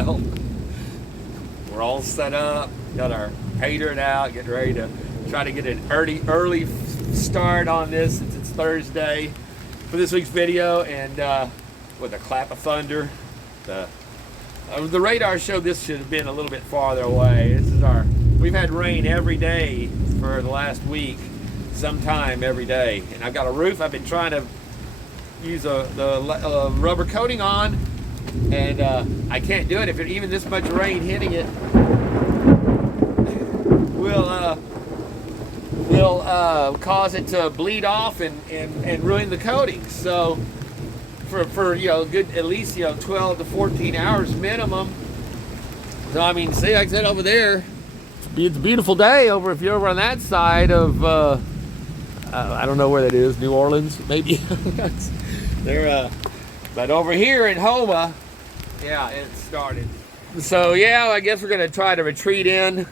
Well, we're all set up, got our PAYDIRT out, getting ready to try to get an early start on this since it's Thursday for this week's video. And with a clap of thunder, the radar showed this should have been a little bit farther away. This is we've had rain every day for the last week, sometime every day. And I've got a roof I've been trying to use the rubber coating on, and I can't do it. If even this much rain hitting it will cause it to bleed off and ruin the coating. So for good at least 12 to 14 hours minimum. So I mean, see, like I said, over there, it's a beautiful day over. If you're over on that side of I don't know where that is, New Orleans maybe. But over here in Homa, yeah, it started. So yeah, I guess we're gonna try to retreat in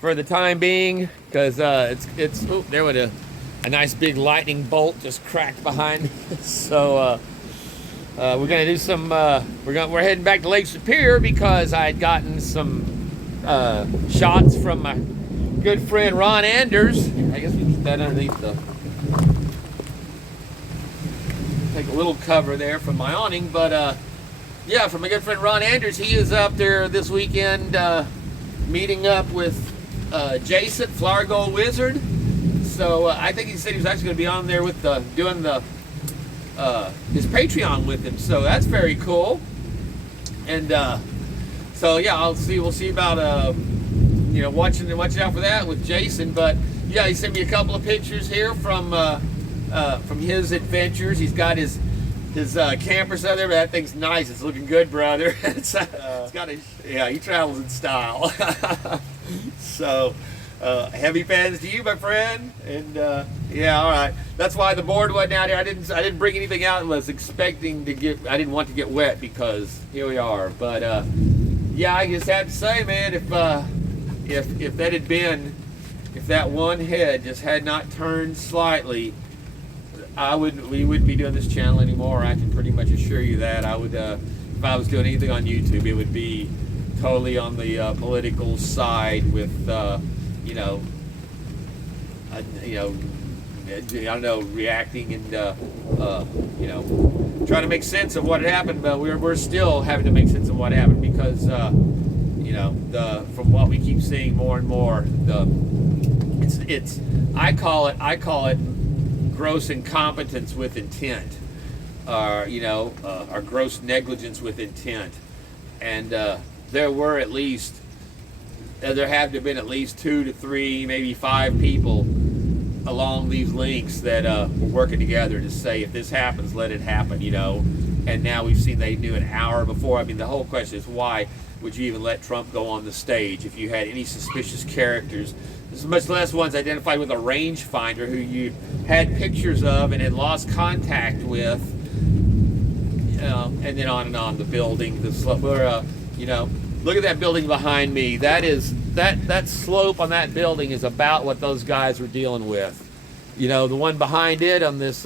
for the time being, because there went a nice big lightning bolt just cracked behind me. So we're gonna do some. We're heading back to Lake Superior because I had gotten some shots from my good friend Ron Anders. I guess we keep that underneath the. Take a little cover there from my awning, but yeah, from my good friend Ron Anders. He is up there this weekend meeting up with Jason, Flower Gold Wizard. So I think he said he was actually going to be on there with doing his Patreon with him. So that's very cool. And so yeah, we'll see about watching out for that with Jason. But yeah, he sent me a couple of pictures here from his adventures. He's got his campers out there, but that thing's nice. It's looking good, brother. It's got he travels in style. So heavy fans to you, my friend. And yeah, all right. That's why the board wasn't out here. I didn't bring anything out and was expecting to get. I didn't want to get wet because here we are. But yeah, I just have to say, man, if that had been, if that one head just had not turned slightly, we wouldn't be doing this channel anymore. I can pretty much assure you that. I would, if I was doing anything on YouTube, it would be totally on the political side with, I don't know, reacting and, trying to make sense of what happened. But we're still having to make sense of what happened because, from what we keep seeing more and more, I call it gross incompetence with intent, or gross negligence with intent. And there have to have been at least 2 to 3, maybe 5 people along these links that were working together to say, if this happens, let it happen, And now we've seen they knew an hour before. I mean, the whole question is, why would you even let Trump go on the stage if you had any suspicious characters? This is much less ones identified with a rangefinder who you had pictures of and had lost contact with, and then on and on. The building, look at that building behind me. That slope on that building is about what those guys were dealing with. The one behind it on this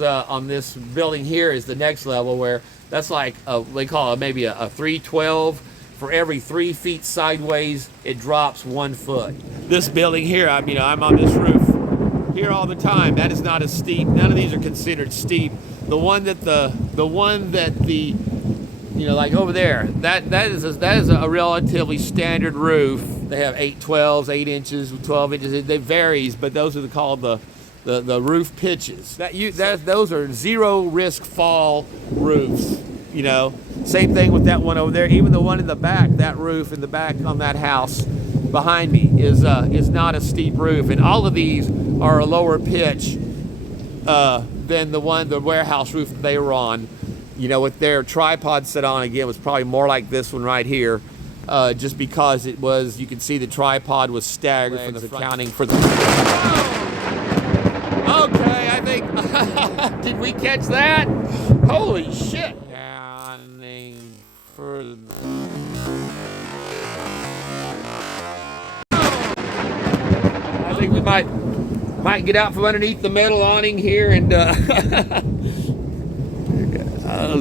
building here is the next level, where that's like they call it maybe a 312. For every 3 feet sideways, it drops 1 foot. This building here, I'm on this roof here all the time. That is not as steep. None of these are considered steep. The one that like over there, that is a relatively standard roof. They have 8/12s, 8 inches, 12 inches. It varies, but those are called the roof pitches. Those are zero risk fall roofs. Same thing with that one over there. Even the one in the back, that roof in the back on that house behind me is not a steep roof. And all of these are a lower pitch than the warehouse roof that they were on. With their tripod set on, again, was probably more like this one right here, just because it was. You can see the tripod was staggered from the accounting for the. Okay, I think. Did we catch that? Holy shit! I think we might get out from underneath the metal awning here and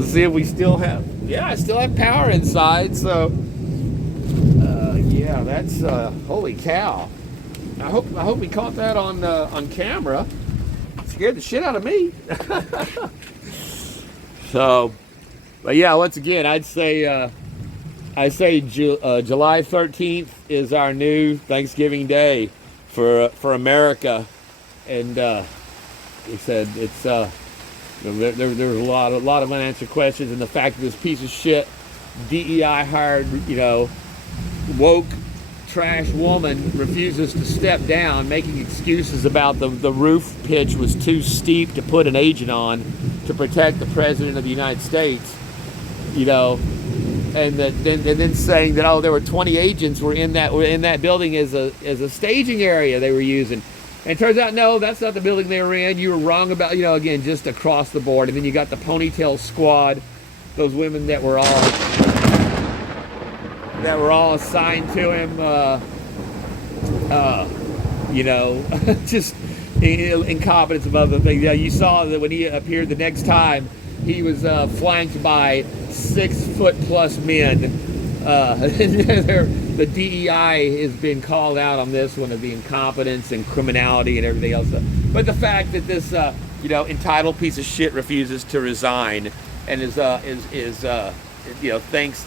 see if we still have. Yeah, I still have power inside, so Yeah, that's holy cow. I hope we caught that on camera. Scared the shit out of me. So, but yeah, once again, I'd say July 13th is our new Thanksgiving Day for America, and he said it's there was a lot of unanswered questions, and the fact that this piece of shit DEI hired, woke trash woman refuses to step down, making excuses about the roof pitch was too steep to put an agent on to protect the president of the United States, and then saying that there were 20 agents were in that building as a staging area they were using. And it turns out, no, that's not the building they were in. You were wrong about, again, just across the board. And then you got the ponytail squad, those women that were all assigned to him, just incompetence of other things. You saw that when he appeared the next time, he was flanked by 6-foot-plus men. The DEI has been called out on this one of the incompetence and criminality and everything else. But the fact that this, entitled piece of shit refuses to resign and is thanks,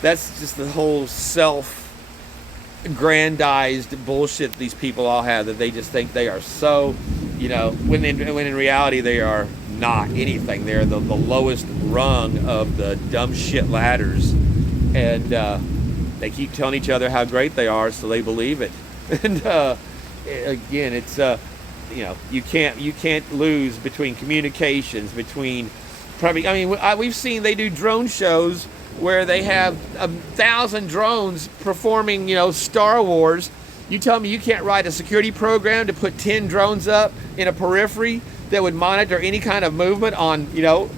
that's just the whole self-aggrandized bullshit these people all have, that they just think they are so, when in reality they are not anything. They're the lowest rung of the dumb shit ladders, and they keep telling each other how great they are, so they believe it. And again, it's you can't lose between communications, between probably. I mean, we've seen they do drone shows where they have 1,000 drones performing, Star Wars. You tell me you can't write a security program to put 10 drones up in a periphery that would monitor any kind of movement on,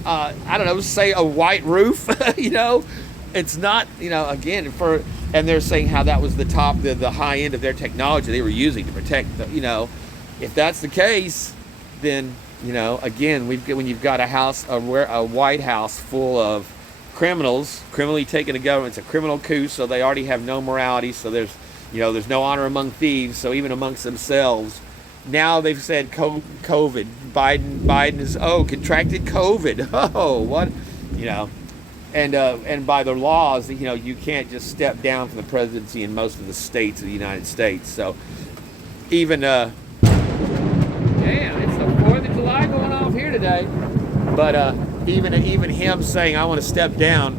I don't know, say a white roof, It's not, again, and they're saying how that was the high end of their technology they were using to protect, if that's the case, then, again, when you've got a White House full of criminally taking the government, it's a criminal coup, so they already have no morality, so there's no honor among thieves, so even amongst themselves. Now they've said COVID. Biden is contracted COVID. Oh, what, and by the laws, you can't just step down from the presidency in most of the states of the United States. So even damn, it's the 4th of July going off here today. But even him saying I want to step down,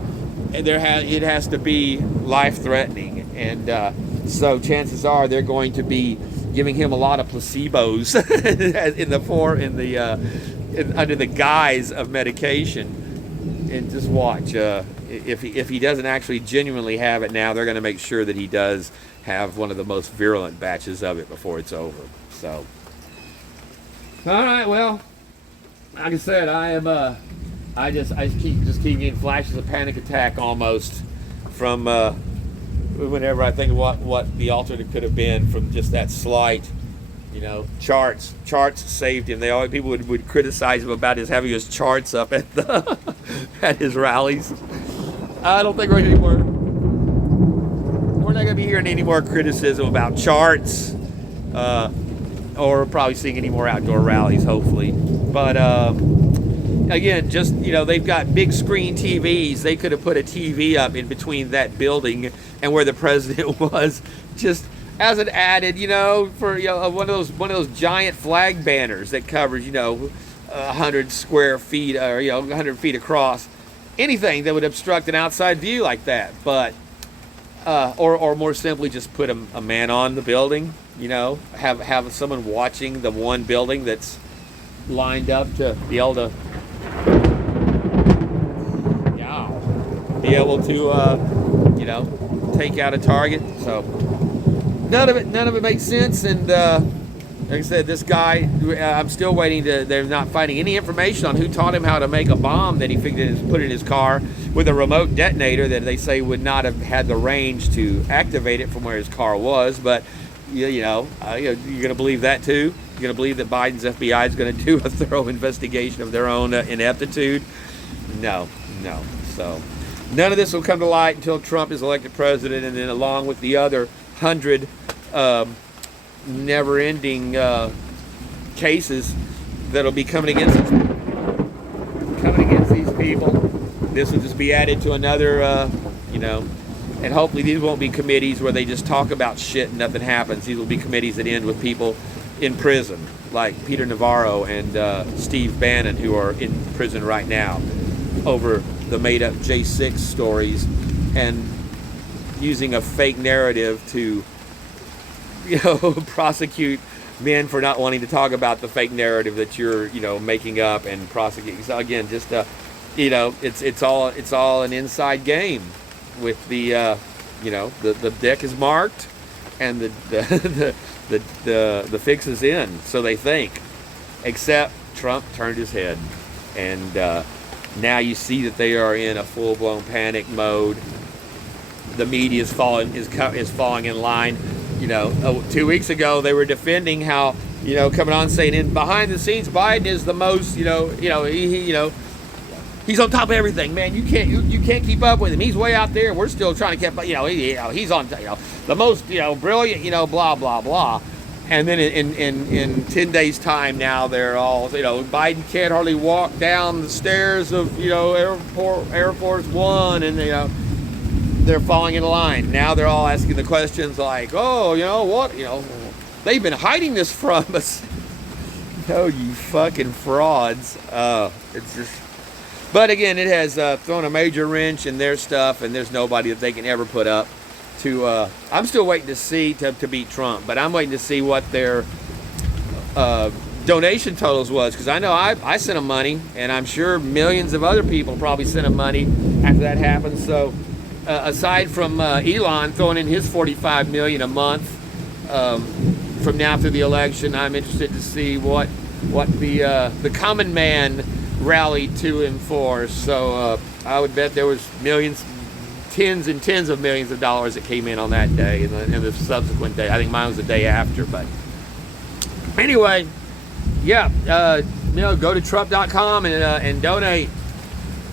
it has to be life-threatening, and so chances are they're going to be giving him a lot of placebos under the guise of medication. And just watch, if he doesn't actually genuinely have it now, they're going to make sure that he does have one of the most virulent batches of it before it's over. So, all right, well, like I said, I just keep getting flashes of panic attack almost from whenever I think of what the alternate could have been from just that slight. Charts saved him. People would criticize him about having his charts up at at his rallies. I don't think we're not going to be hearing any more criticism about charts, or probably seeing any more outdoor rallies, hopefully. But again, just they've got big screen TVs. They could have put a TV up in between that building and where the president was, just as an added, for one of those giant flag banners that covers 100 square feet or 100 feet across. Anything that would obstruct an outside view like that, but or more simply just put a man on the building. Have someone watching the one building that's lined up to be able to take out a target. So none of it makes sense, and like I said, this guy, I'm still waiting they're not finding any information on who taught him how to make a bomb that he figured to put in his car with a remote detonator that they say would not have had the range to activate it from where his car was. But you're going to believe that too? You're going to believe that Biden's FBI is going to do a thorough investigation of their own ineptitude? No. So None of this will come to light until Trump is elected president, and then along with the other 100 never-ending cases that'll be coming against these people, this will just be added to another, you know. And hopefully these won't be committees where they just talk about shit and nothing happens. These will be committees that end with people in prison, like Peter Navarro and Steve Bannon, who are in prison right now over the made-up J6 stories and using a fake narrative to, you know, prosecute men for not wanting to talk about the fake narrative that you're, you know, making up and prosecuting. So again, just you know, it's all an inside game. With the, you know, the deck is marked, and the fix is in, so they think. Except Trump turned his head, and now you see that they are in a full-blown panic mode. The media is falling in line. You know, 2 weeks ago they were defending how, you know, coming on saying in behind the scenes Biden is the most, you know, he's on top of everything, man. You can't keep up with him. He's way out there, and we're still trying to keep up. You know, he's on, you know, the most, you know, brilliant, you know, blah blah blah. And then in 10 days' time, now they're all, you know, Biden can't hardly walk down the stairs of, you know, Air Force One, and, you know, they're falling in line. Now they're all asking the questions like, oh, you know what, you know, they've been hiding this from us. No, you fucking frauds. It's just. But again, it has thrown a major wrench in their stuff, and there's nobody that they can ever put up to. I'm still waiting to see to beat Trump, but I'm waiting to see what their donation totals was, because I know I sent them money, and I'm sure millions of other people probably sent them money after that happened. So aside from Elon throwing in his $45 million a month from now through the election, I'm interested to see what the common man rallied to him for. So I would bet there was millions, tens and tens of millions of dollars that came in on that day and the subsequent day. I think mine was the day after. But anyway, yeah, you know, go to Trump.com and donate.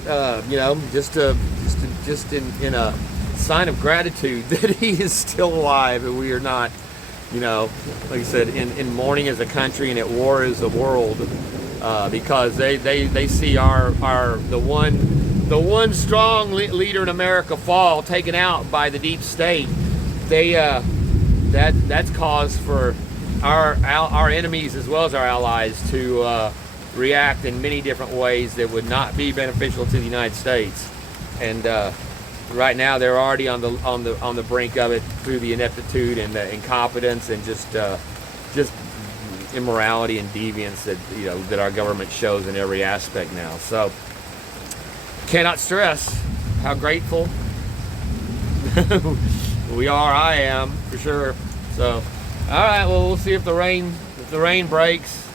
You know, just in a sign of gratitude that he is still alive and we are not, you know, like I said, in mourning as a country and at war as a world. Because they see the one strong leader in America fall, taken out by the deep state. That's cause for our enemies as well as our allies to react in many different ways that would not be beneficial to the United States. And right now they're already on the brink of it through the ineptitude and the incompetence and just immorality and deviance that, you know, that our government shows in every aspect now. So cannot stress how grateful we are. I am, for sure. So all right, well, we'll see if the rain breaks.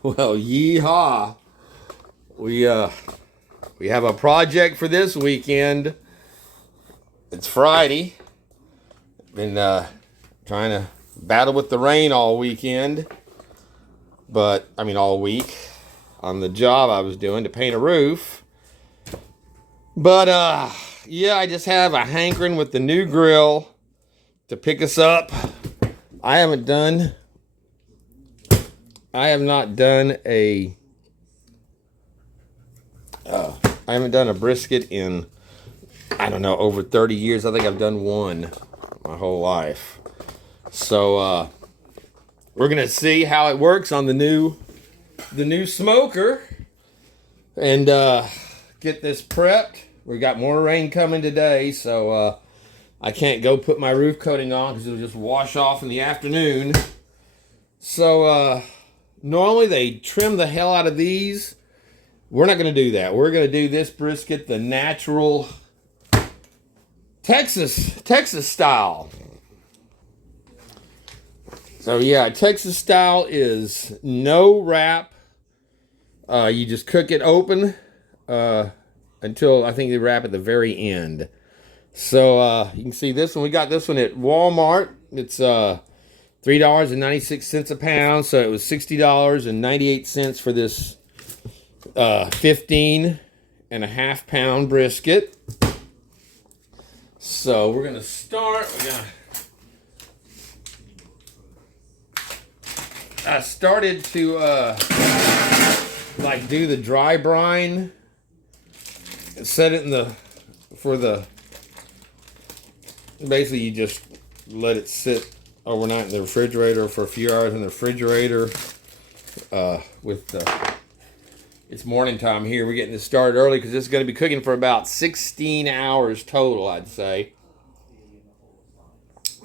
Well, yeehaw. We have a project for this weekend. It's Friday. Been trying to battle with the rain all weekend, but I mean all week on the job I was doing to paint a roof. But yeah, I just have a hankering with the new grill to pick us up. I have not done a brisket in, I don't know, over 30 years. I think I've done one my whole life. So we're gonna see how it works on the new smoker and get this prepped. We got more rain coming today, so I can't go put my roof coating on because it'll just wash off in the afternoon. So normally they trim the hell out of these. We're not gonna do that. We're gonna do this brisket the natural Texas style. So yeah, Texas style is no wrap. You just cook it open until I think they wrap at the very end. So you can see this one. We got this one at Walmart. It's $3.96 a pound. So it was $60.98 for this 15.5 pound brisket. So we're gonna start. I started to like do the dry brine and set it in basically you just let it sit overnight in the refrigerator for a few hours in the refrigerator. It's morning time here. We're getting this started early because this is going to be cooking for about 16 hours total, I'd say.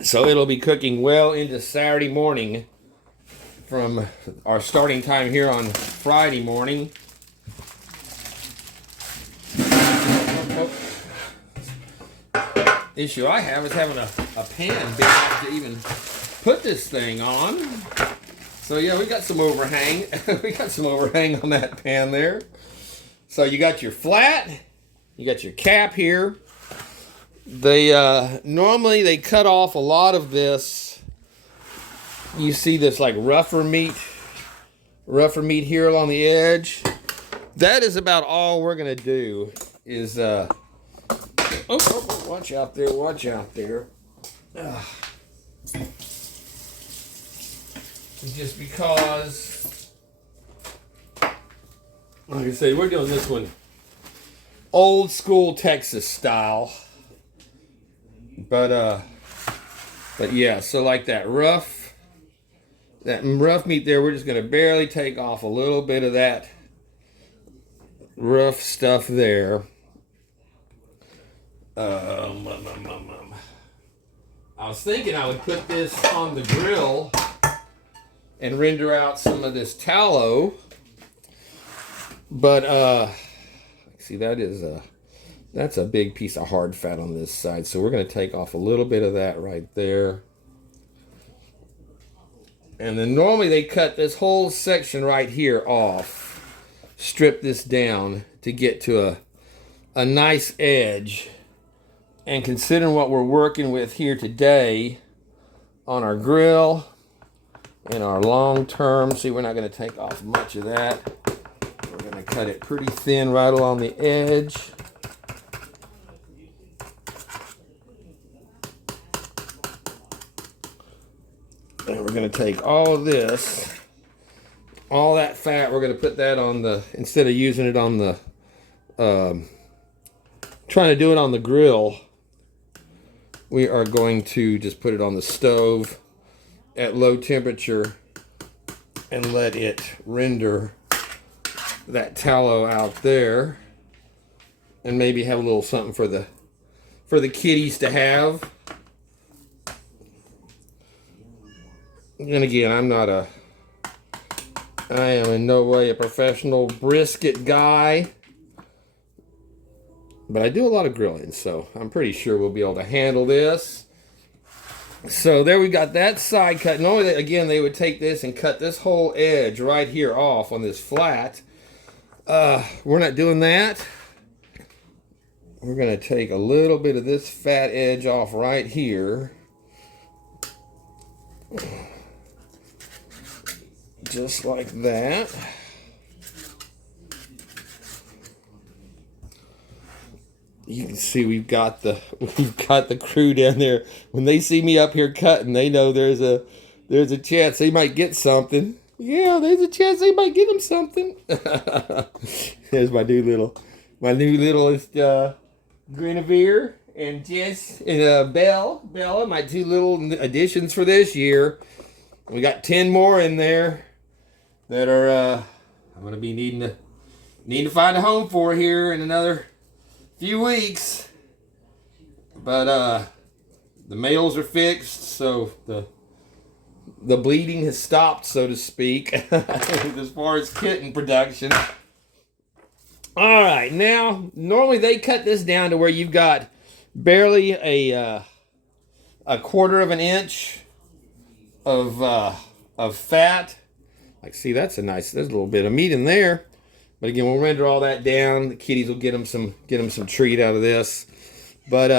So it'll be cooking well into Saturday morning from our starting time here on Friday morning. Issue I have is having a pan big enough to even put this thing on. So yeah, we got some overhang. We got some overhang on that pan there. So you got your flat, you got your cap here. They normally they cut off a lot of this. You see this like rougher meat here along the edge. That is about all we're gonna do. Is watch out there, watch out there. Just because, like I say, we're doing this one old school Texas style. But yeah, so like that rough meat there, we're just gonna barely take off a little bit of that rough stuff there. I was thinking I would put this on the grill and render out some of this tallow, but see, that's a big piece of hard fat on this side, so we're going to take off a little bit of that right there. And then normally they cut this whole section right here off, strip this down to get to a nice edge. And considering what we're working with here today on our grill and our long term, see, we're not going to take off much of that. We're going to cut it pretty thin right along the edge. And we're going to take all of this, all that fat, we're going to put that on the, instead of using it on the, trying to do it on the grill, we are going to just put it on the stove at low temperature and let it render that tallow out there, and maybe have a little something for the kitties to have. And again, I am in no way a professional brisket guy, but I do a lot of grilling, so I'm pretty sure we'll be able to handle this. So there we got that side cut. Normally, again, they would take this and cut this whole edge right here off on this flat. We're not doing that. We're going to take a little bit of this fat edge off right here. Just like that. You can see we've got the crew down there. When they see me up here cutting, they know there's a chance they might get something. Yeah, there's a chance they might get them something. There's my new littlest Guinevere and Jess and Bella, my two little additions for this year. We got 10 more in there that are I'm gonna be needing to find a home for here in another few weeks. But the males are fixed, so the bleeding has stopped, so to speak, as far as kitten production. All right, now normally they cut this down to where you've got barely a quarter of an inch of fat. Like, see, there's a little bit of meat in there. But again, we'll render all that down. The kitties will get them some treat out of this. But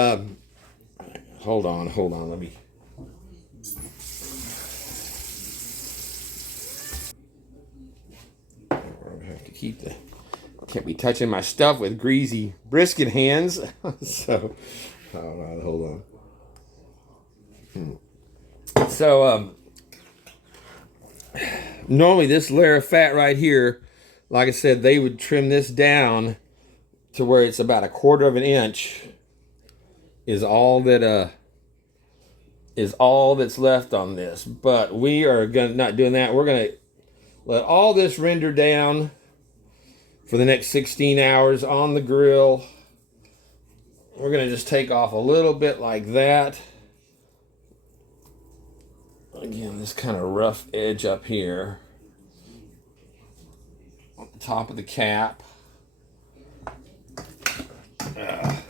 hold on, let me. I have to keep can't be touching my stuff with greasy brisket hands. So, all right, hold on. So, normally this layer of fat right here, like I said, they would trim this down to where it's about 1/4 of an inch is all that's left on this. But we are not doing that. We're gonna let all this render down for the next 16 hours on the grill. We're gonna just take off a little bit like that. Again, this kind of rough edge up here on the top of the cap.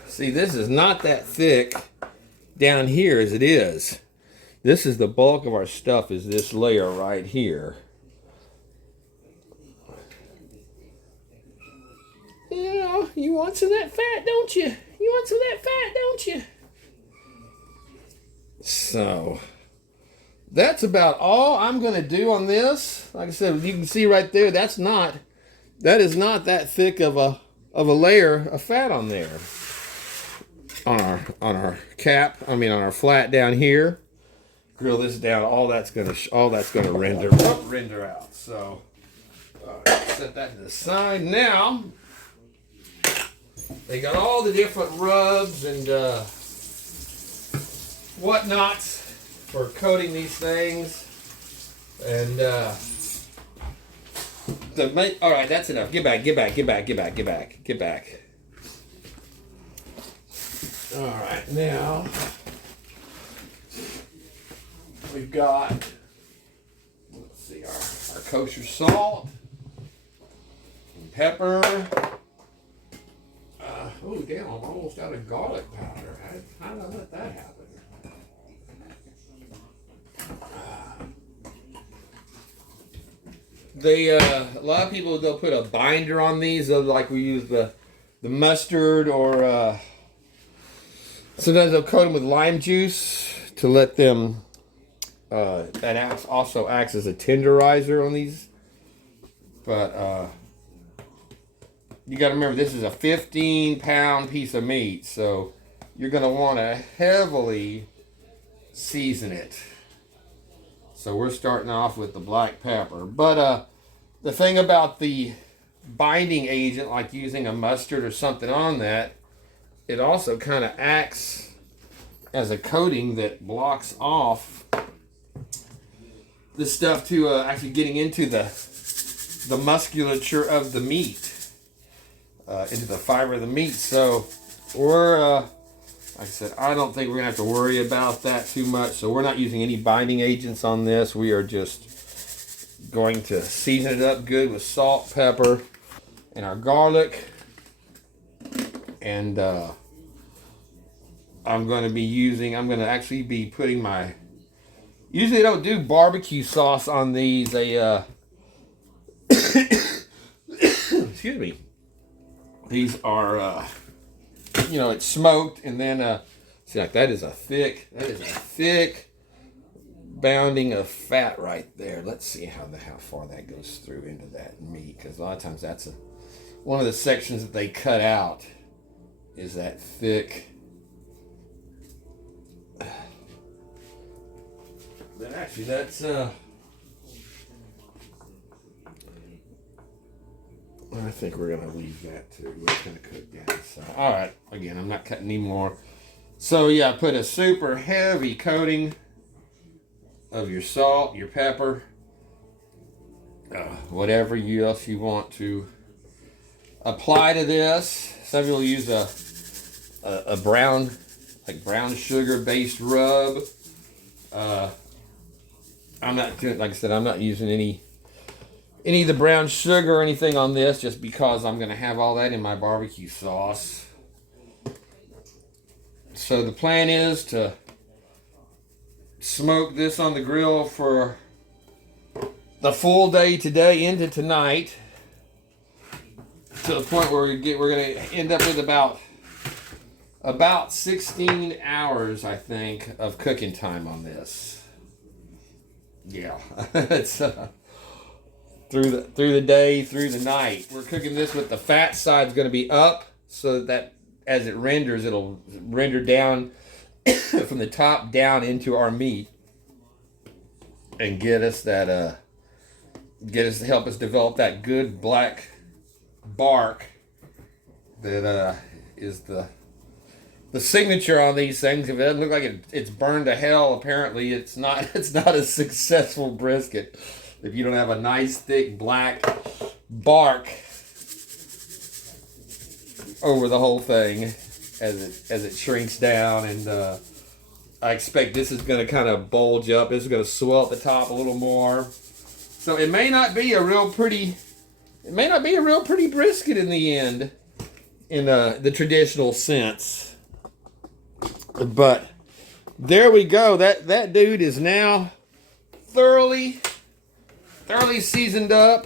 See, this is not that thick down here as it is. This is the bulk of our stuff, is this layer right here. Yeah, you want some of that fat, don't you? You want some of that fat, don't you? So, that's about all I'm going to do on this. Like I said, you can see right there, that is not that thick of a layer of fat on there. On our cap, on our flat down here. Grill this down, all that's gonna render out. So, all right, set that to the side. Now, they got all the different rubs and whatnots for coating these things. And all right, that's enough. Get back. All right, now we've got, let's see, our kosher salt and pepper. Oh, damn, I'm almost out of garlic powder. How did I let that happen? A lot of people, they'll put a binder on these, like we use the mustard, or sometimes they'll coat them with lime juice to let them, that also acts as a tenderizer on these. But you got to remember, this is a 15-pound piece of meat, so you're going to want to heavily season it. So we're starting off with the black pepper. But the thing about the binding agent, like using a mustard or something on that, it also kind of acts as a coating that blocks off the stuff to actually getting into the musculature of the meat, into the fiber of the meat. So we're, like I said, I don't think we're going to have to worry about that too much. So we're not using any binding agents on this. We are just going to season it up good with salt, pepper, and our garlic. And I'm going to actually be putting usually I don't do barbecue sauce on these. Excuse me. These are, it's smoked, and then, see, like that is a thick bounding of fat right there. Let's see how far that goes through into that meat, because a lot of times that's one of the sections that they cut out is that thick. But actually, that's I think we're gonna leave that too. We're just gonna cook that. So, all right. Again, I'm not cutting anymore. So yeah, put a super heavy coating of your salt, your pepper, whatever else you want to apply to this. Some people use a brown sugar based rub. I'm not doing, like I said, I'm not using any of the brown sugar or anything on this, just because I'm going to have all that in my barbecue sauce. So the plan is to smoke this on the grill for the full day today into tonight, to the point where we're going to end up with about 16 hours, I think, of cooking time on this. Yeah, it's through the day, through the night. We're cooking this with the fat side's going to be up, so that as it renders, it'll render down from the top down into our meat, and get us to help us develop that good black bark that is the signature on these things. If it doesn't look like it's burned to hell, apparently it's not a successful brisket if you don't have a nice thick black bark over the whole thing as it shrinks down. And I expect this is going to kind of bulge up. This is going to swell at the top a little more. So it may not be a real pretty brisket in the end, in the traditional sense. But there we go. That dude is now thoroughly seasoned up.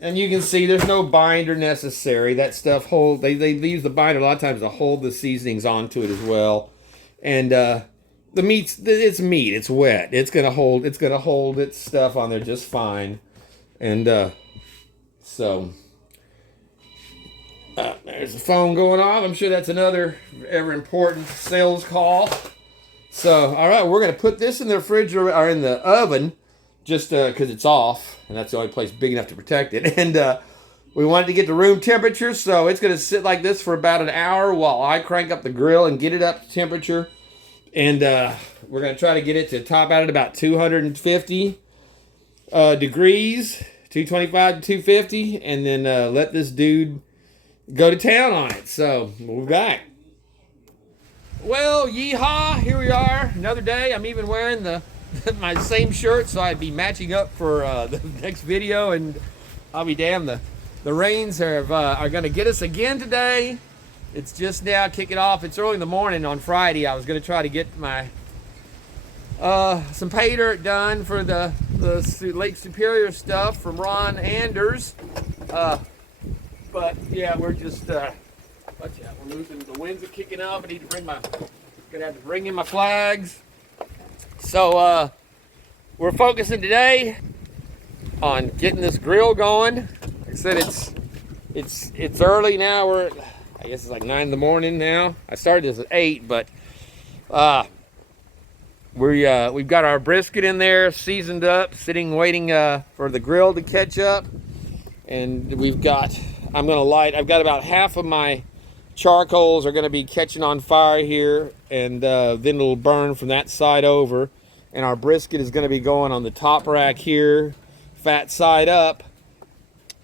And you can see there's no binder necessary. That stuff they use the binder a lot of times to hold the seasonings onto it as well. And the it's meat. It's wet. It's gonna hold its stuff on there just fine. And so there's the phone going off. I'm sure that's another ever important sales call. So all right, we're gonna put this in the refrigerator or in the oven, just because it's off, and that's the only place big enough to protect it. And we wanted to get to room temperature, so it's going to sit like this for about an hour while I crank up the grill and get it up to temperature. And we're going to try to get it to top out at about 250 degrees, 225 to 250, and then let this dude go to town on it. So we'll be back. Well, yeehaw, here we are, another day. I'm even wearing my same shirt, so I'd be matching up for the next video, and I'll be damned. The rains are going to get us again today. It's just now kicking off. It's early in the morning on Friday. I was going to try to get my some pay dirt done for the Lake Superior stuff from Ron Anders. But yeah, we're just watch out. We're losing. The winds are kicking up. I need to gonna have to bring in my flags. So we're focusing today on getting this grill going. Like I said, it's early now. I guess it's like 9 in the morning now. I started this at 8, but we've got our brisket in there, seasoned up, sitting waiting for the grill to catch up. And I've got about half of my charcoals are going to be catching on fire here, and then it'll burn from that side over. And our brisket is going to be going on the top rack here, fat side up.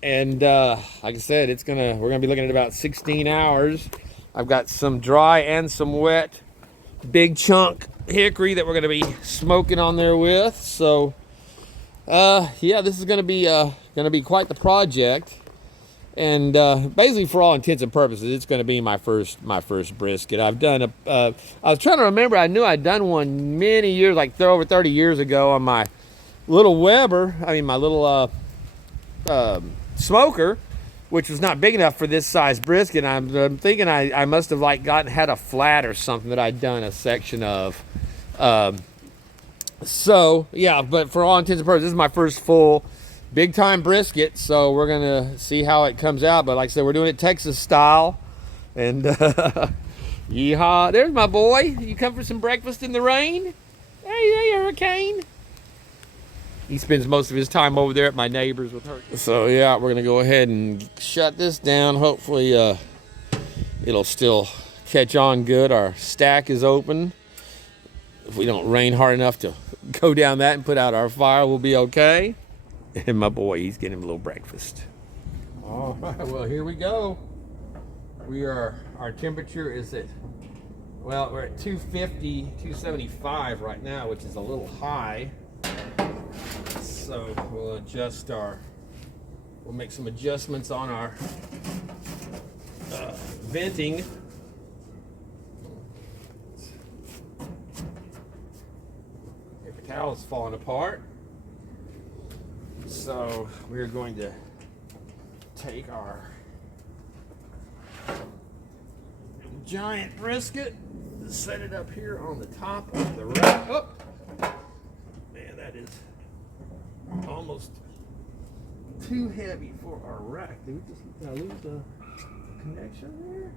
And like I said, we're going to be looking at about 16 hours. I've got some dry and some wet big chunk hickory that we're going to be smoking on there with. So yeah, this is going to be quite the project. And basically, for all intents and purposes, it's going to be my first brisket. I've done I was trying to remember. I knew I'd done one many years, like over 30 years ago, on my little Weber. I mean, my little smoker, which was not big enough for this size brisket. I'm thinking I must have had a flat or something that I'd done a section of. So yeah, but for all intents and purposes, this is my first full big time brisket, so we're gonna see how it comes out. But like I said, we're doing it Texas style. And yeehaw, there's my boy. You come for some breakfast in the rain? Hey, Hurricane. He spends most of his time over there at my neighbor's with her. So yeah, we're gonna go ahead and shut this down. Hopefully it'll still catch on good. Our stack is open. If we don't rain hard enough to go down that and put out our fire, we'll be okay. And my boy, he's getting a little breakfast. All right, well, here we go. Our temperature is we're at 250, 275 right now, which is a little high. So we'll make some adjustments on our venting. Paper towel's falling apart. So we're going to take our giant brisket, set it up here on the top of the rack. Oh, man, that is almost too heavy for our rack. Did I lose the connection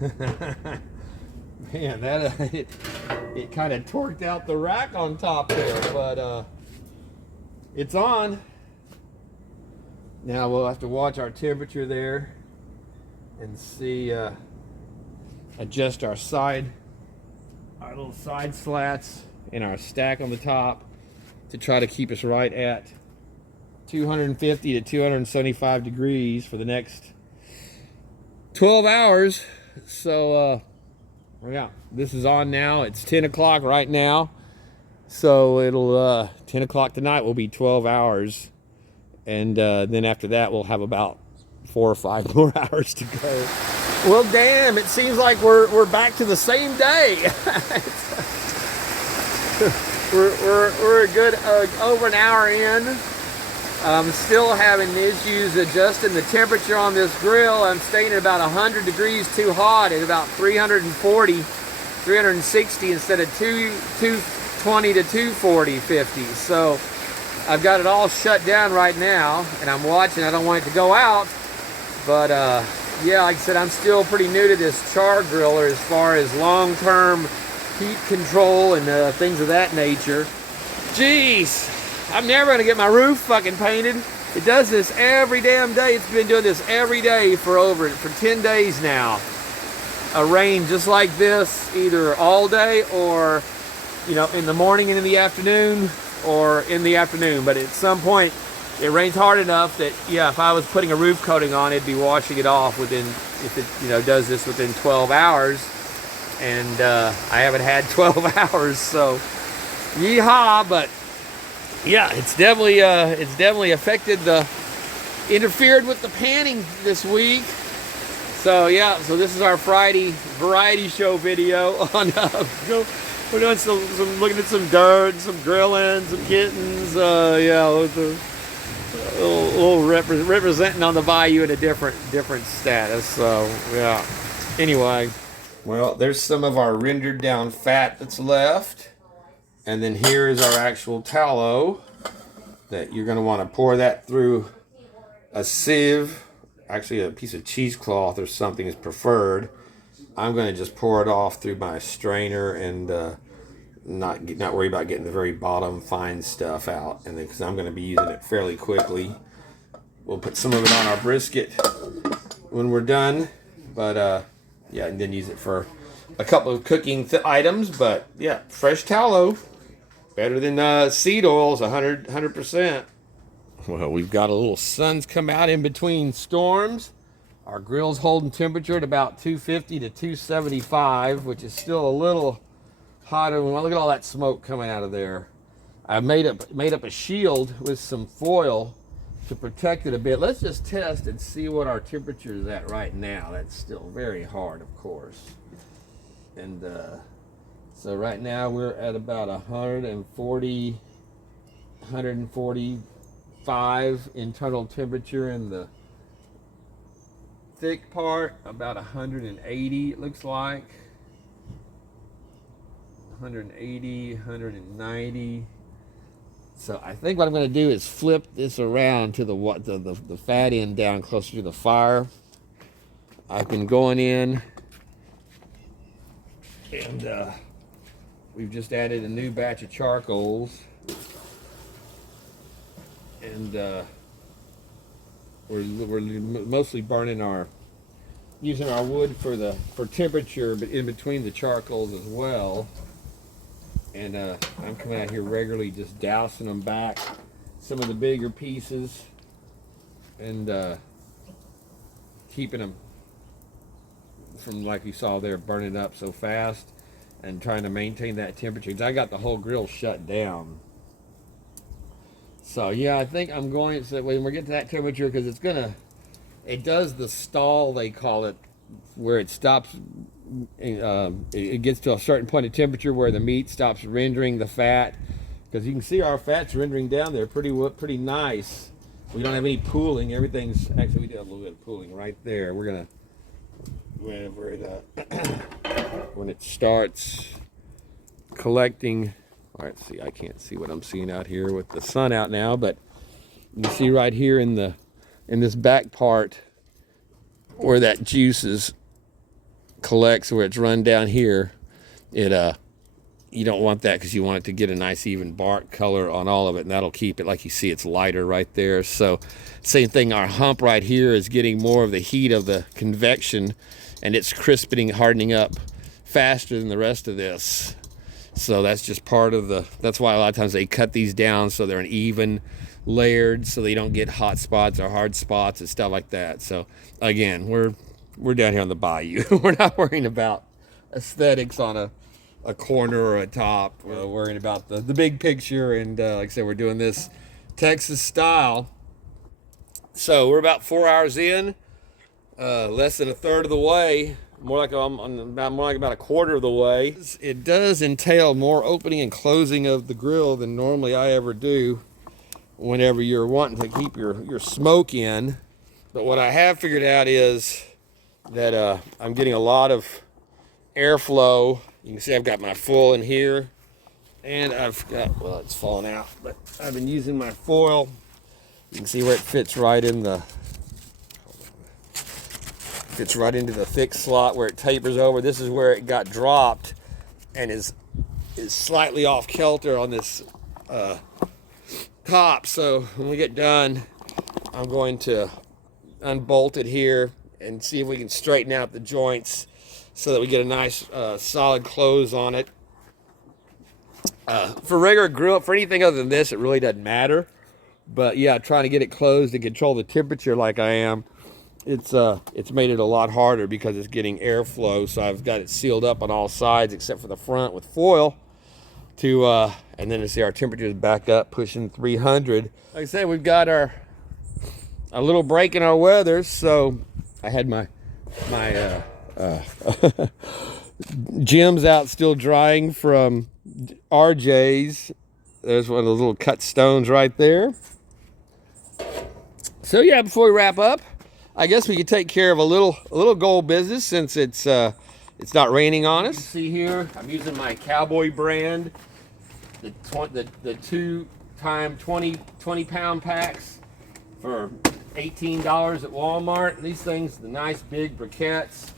there? Man, that it kind of torqued out the rack on top there, but it's on. Now we'll have to watch our temperature there and see, adjust our little side slats and our stack on the top to try to keep us right at 250 to 275 degrees for the next 12 hours. So yeah, this is on now. It's 10 o'clock right now, so it'll 10 o'clock tonight will be 12 hours, and then after that we'll have about 4 or 5 more hours to go. Well, damn, it seems like we're back to the same day. we're a good over an hour in. I'm still having issues adjusting the temperature on this grill. I'm staying at about 100 degrees too hot at about 340, 360 instead of 220 to 240, 50. So I've got it all shut down right now, and I'm watching. I don't want it to go out, but yeah, like I said, I'm still pretty new to this char griller as far as long-term heat control and things of that nature. Jeez, I'm never gonna get my roof fucking painted. It does this every damn day. It's been doing this every day for 10 days now. A rain just like this, either all day or, you know, in the morning and in the afternoon, or in the afternoon. But at some point, it rains hard enough that, yeah, if I was putting a roof coating on, it'd be washing it off within, if it, you know, does this within 12 hours. And I haven't had 12 hours, so yeehaw. But yeah, it's definitely affected interfered with the panning this week. So yeah, so this is our Friday variety show video on we're doing some looking at some dirt, some grilling, some kittens. Yeah, with a little representing on the bayou in a different status. So yeah. Anyway, well, there's some of our rendered down fat that's left. And then here is our actual tallow that you're going to want to pour that through a sieve. Actually, a piece of cheesecloth or something is preferred. I'm going to just pour it off through my strainer and not worry about getting the very bottom fine stuff out. And then, because I'm going to be using it fairly quickly, we'll put some of it on our brisket when we're done. But yeah, and then use it for a couple of cooking items. But yeah, fresh tallow. Better than seed oils, 100%. Well, we've got a little sun's come out in between storms. Our grill's holding temperature at about 250 to 275, which is still a little hotter. Well, look at all that smoke coming out of there. I made up a shield with some foil to protect it a bit. Let's just test and see what our temperature is at right now. That's still very hard, of course. And so right now we're at about 145 internal temperature in the thick part, about 180 it looks like. 180, 190. So I think what I'm going to do is flip this around to the fat end down closer to the fire. I've been going in and we've just added a new batch of charcoals, and we're mostly using our wood for temperature, but in between the charcoals as well. And I'm coming out here regularly, just dousing them back, some of the bigger pieces, and keeping them from, like you saw there, burning up so fast, and trying to maintain that temperature. 'Cause I got the whole grill shut down. So yeah, I think I'm going to, when we get to that temperature, because it does the stall, they call it, where it stops, it gets to a certain point of temperature where the meat stops rendering the fat. Because you can see our fat's rendering down there pretty nice. We don't have any pooling. Everything's, actually we do have a little bit of pooling right there. We're gonna, whenever it when it starts collecting All right, see, I can't see what I'm seeing out here with the sun out now, but you can see right here in this back part where that juice collects, where it's run down here. You don't want that because you want it to get a nice even bark color on all of it, and that'll keep it, like you see, it's lighter right there. So same thing, our hump right here is getting more of the heat of the convection, and it's crisping, hardening up faster than the rest of this. So that's just part of that's why a lot of times they cut these down so they're an even layered, so they don't get hot spots or hard spots and stuff like that. So again, we're down here on the bayou. We're not worrying about aesthetics on a corner or a top. We're worrying about the big picture, and like I said, we're doing this Texas style. So we're about 4 hours in, less than a third of the way, more like about a quarter of the way. It does entail more opening and closing of the grill than normally I ever do whenever you're wanting to keep your smoke in. But what I have figured out is that I'm getting a lot of airflow. You can see I've got my foil in here, and I've got, well, it's falling out, but I've been using my foil. You can see where it fits right in fits right into the thick slot where it tapers over. This is where it got dropped and is slightly off kilter on this top. So when we get done, I'm going to unbolt it here and see if we can straighten out the joints so that we get a nice solid close on it. For regular grill, for anything other than this, it really doesn't matter. But yeah, trying to get it closed and control the temperature like I am, it's made it a lot harder because it's getting airflow. So I've got it sealed up on all sides except for the front with foil. And then to see our temperature is back up pushing 300. Like I said, we've got a little break in our weather, so I had my gems out still drying from RJ's. There's one of those little cut stones right there. So yeah, before we wrap up, I guess we could take care of a little gold business since it's not raining on us. See here, I'm using my Cowboy brand, the 2x 20 pound packs for $18 at Walmart. These things, the nice big briquettes.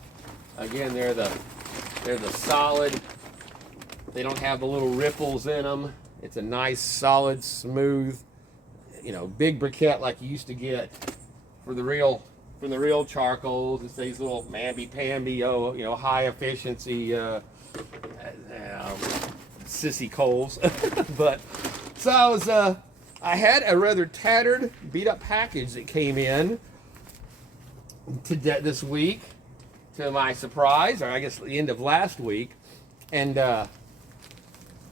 Again, they're the solid. They don't have the little ripples in them. It's a nice, solid, smooth, big briquette like you used to get from the real charcoals. It's these little mamby-pamby, high efficiency, sissy coals. But so I had a rather tattered, beat-up package that came in this week, to my surprise, or I guess the end of last week, and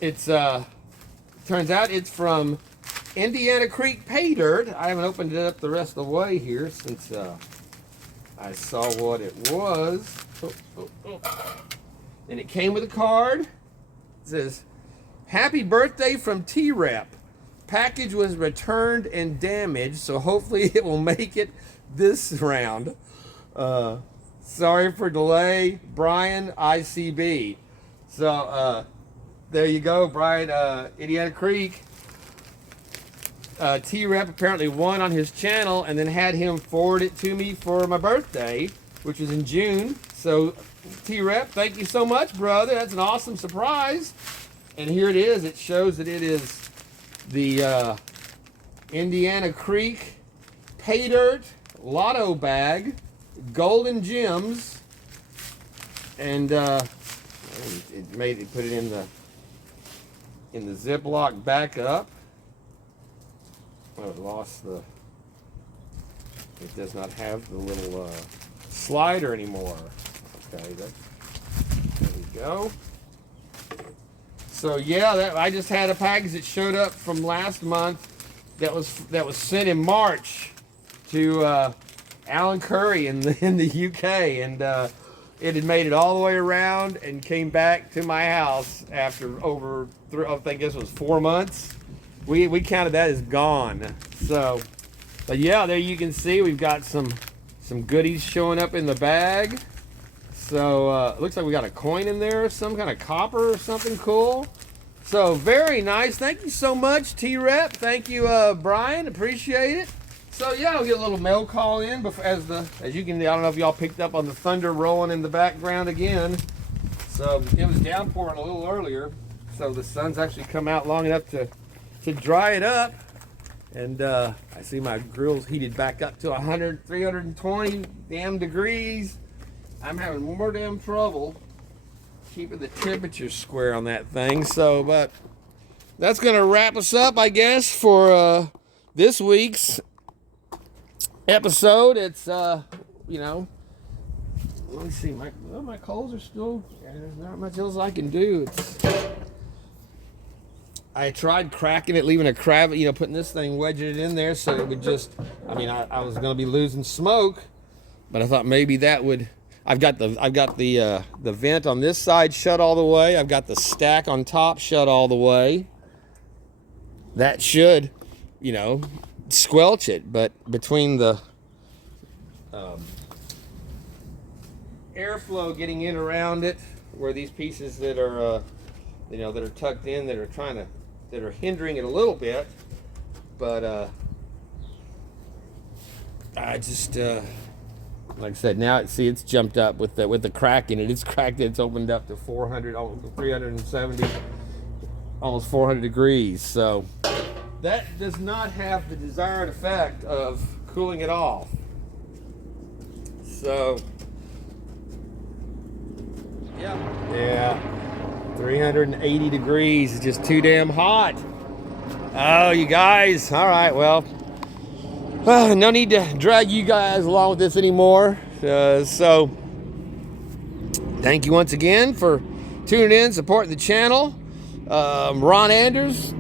turns out it's from Indiana Creek PAYDIRT. I haven't opened it up the rest of the way here since I saw what it was. And it came with a card. It says, "Happy birthday from T-Rep. Package was returned and damaged, so hopefully it will make it this round. Sorry for delay, Brian, ICB." So there you go, Brian, Indiana Creek. T-Rep apparently won on his channel and then had him forward it to me for my birthday, which was in June. So T-Rep, thank you so much, brother. That's an awesome surprise. And here it is. It shows that it is the Indiana Creek PAYDIRT Lotto Bag, Golden Gems, and it put it in the Ziploc backup. Oh, it lost it does not have the little slider anymore. Okay, there we go. So yeah, I just had a package that showed up from last month that was sent in March to Alan Curry in the UK, and it had made it all the way around and came back to my house after I think this was 4 months. We counted that as gone. So, but yeah, there you can see we've got some goodies showing up in the bag. So it looks like we got a coin in there, some kind of copper or something cool. So very nice. Thank you so much, T-Rep. Thank you, Brian. Appreciate it. So yeah, I'll get a little mail call in before, as you can. I don't know if y'all picked up on the thunder rolling in the background again. So it was downpouring a little earlier, so the sun's actually come out long enough to dry it up. And I see my grill's heated back up to 100, 320 damn degrees. I'm having more damn trouble keeping the temperature square on that thing. So, but that's gonna wrap us up, I guess, for this week's episode. It's you know, let me see, my coals are still, there's not much else I can do. I tried cracking it, leaving a cravat, you know, putting this thing, wedging it in there so it would just, I mean, I was gonna be losing smoke, but I thought maybe that would. I've got the vent on this side shut all the way. I've got the stack on top shut all the way. That should, you know, squelch it. But between the airflow getting in around it, where these pieces that are, you know, that are tucked in, that are hindering it a little bit, but I just. Like I said, now it's jumped up with the crack in it. It's cracked. It's opened up to 400, 370, almost 400 degrees. So that does not have the desired effect of cooling it off. So yeah, 380 degrees is just too damn hot. Oh, you guys. All right, well. No need to drag you guys along with this anymore. So, thank you once again for tuning in, supporting the channel. Ron Anders,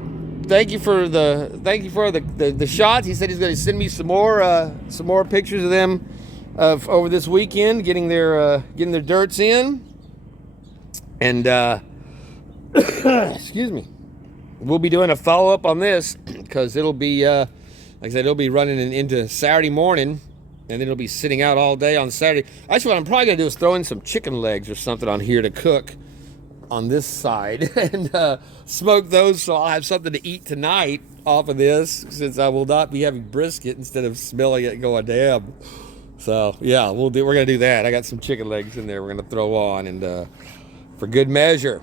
thank you for the shots. He said he's going to send me some more pictures of them over this weekend, getting their dirts in. And excuse me, we'll be doing a follow up on this because it'll be. Like I said, it'll be running into Saturday morning, and then it'll be sitting out all day on Saturday. Actually, what I'm probably going to do is throw in some chicken legs or something on here to cook on this side and smoke those, so I'll have something to eat tonight off of this, since I will not be having brisket instead of smelling it going damn. So, yeah, we're going to do that. I got some chicken legs in there we're going to throw on, and for good measure,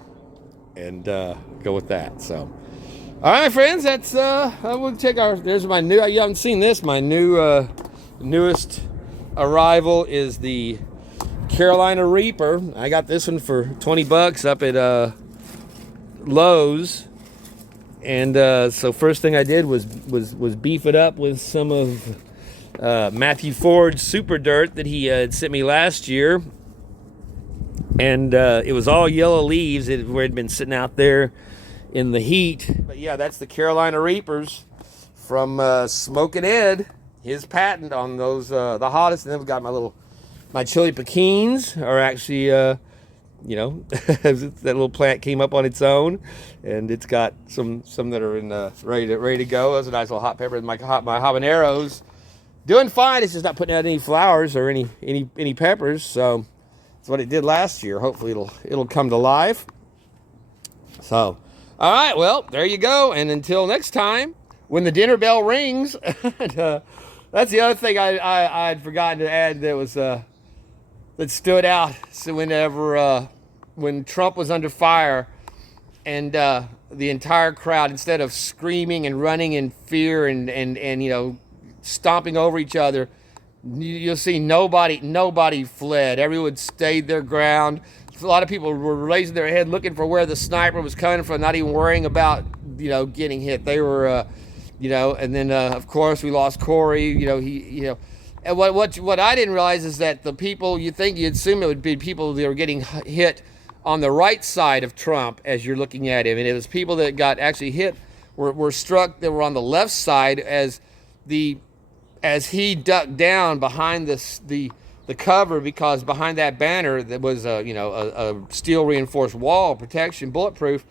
and go with that. So. All right, friends, that's we'll take there's my new, you haven't seen this, my newest arrival is the Carolina Reaper. I got this one for 20 bucks up at Lowe's. And so first thing I did was beef it up with some of Matthew Ford's Super Dirt that he had sent me last year. And it was all yellow leaves where it had been sitting out there in the heat. But yeah, that's the Carolina Reapers from Smokin' Ed, his patent on those, the hottest. And then we've got my chili pekins are actually, you know, that little plant came up on its own, and it's got some that are in ready to go. Those are nice little hot peppers. My habaneros doing fine. It's just not putting out any flowers or any peppers. So that's what it did last year. Hopefully it'll come to life. So. All right, well, there you go. And until next time, when the dinner bell rings, that's the other thing I'd forgotten to add that was that stood out. So when Trump was under fire, and the entire crowd, instead of screaming and running in fear and you know, stomping over each other, you'll see nobody fled. Everyone stayed their ground. A lot of people were raising their head looking for where the sniper was coming from, not even worrying about, you know, getting hit. They were, you know, and then, of course, we lost Corey, you know, and what I didn't realize is that the people, you'd assume it would be people that were getting hit on the right side of Trump as you're looking at him. And it was people that got actually hit, were struck, that were on the left side as he ducked down behind the cover, because behind that banner that was a steel reinforced wall protection, bulletproof,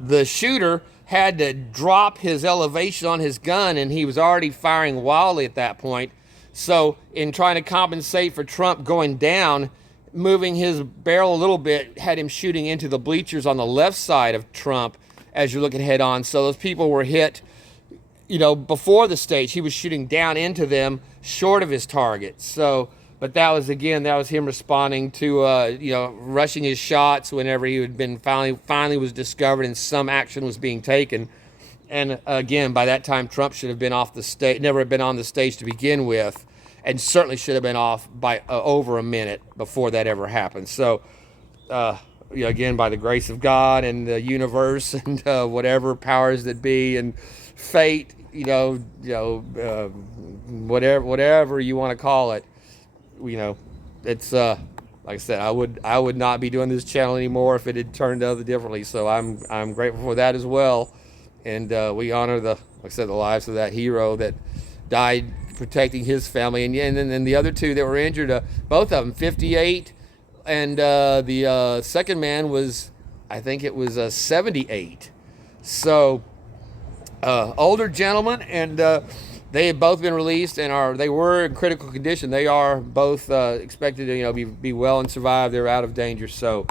the shooter had to drop his elevation on his gun, and he was already firing wildly at that point. So in trying to compensate for Trump going down, moving his barrel a little bit had him shooting into the bleachers on the left side of Trump as you're looking head on. So those people were hit, before the stage. He was shooting down into them short of his target. So, but that was him responding to, rushing his shots whenever he had been finally was discovered and some action was being taken. And again, by that time, Trump should have been off the stage, never have been on the stage to begin with, and certainly should have been off by over a minute before that ever happened. So, again, by the grace of God and the universe and whatever powers that be and fate, whatever you want to call it, it's like I said, I would not be doing this channel anymore if it had turned out differently. So I'm grateful for that as well, and we honor the lives of that hero that died protecting his family, and then the other two that were injured, both of them 58, and the second man was, I think it was 78. So older gentlemen, and they have both been released and they were in critical condition. They are both expected to be well and survive. They're out of danger. So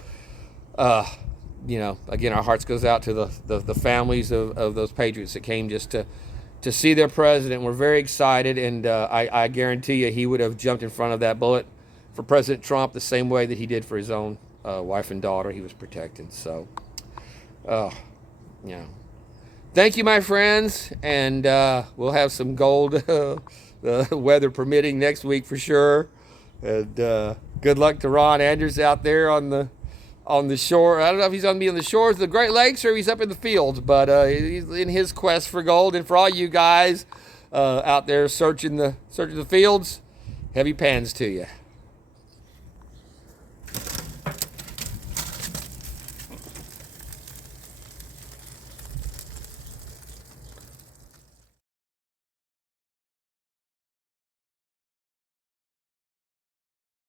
again, our hearts goes out to the families of those patriots that came just to see their president. We're very excited, and I guarantee you he would have jumped in front of that bullet for President Trump the same way that he did for his own wife and daughter he was protecting. So thank you, my friends, and we'll have some gold weather permitting next week for sure. And good luck to Ron Andrews out there on the shore. I don't know if he's going to be on the shores of the Great Lakes or he's up in the fields, but he's in his quest for gold. And for all you guys out there searching the fields, heavy pans to you.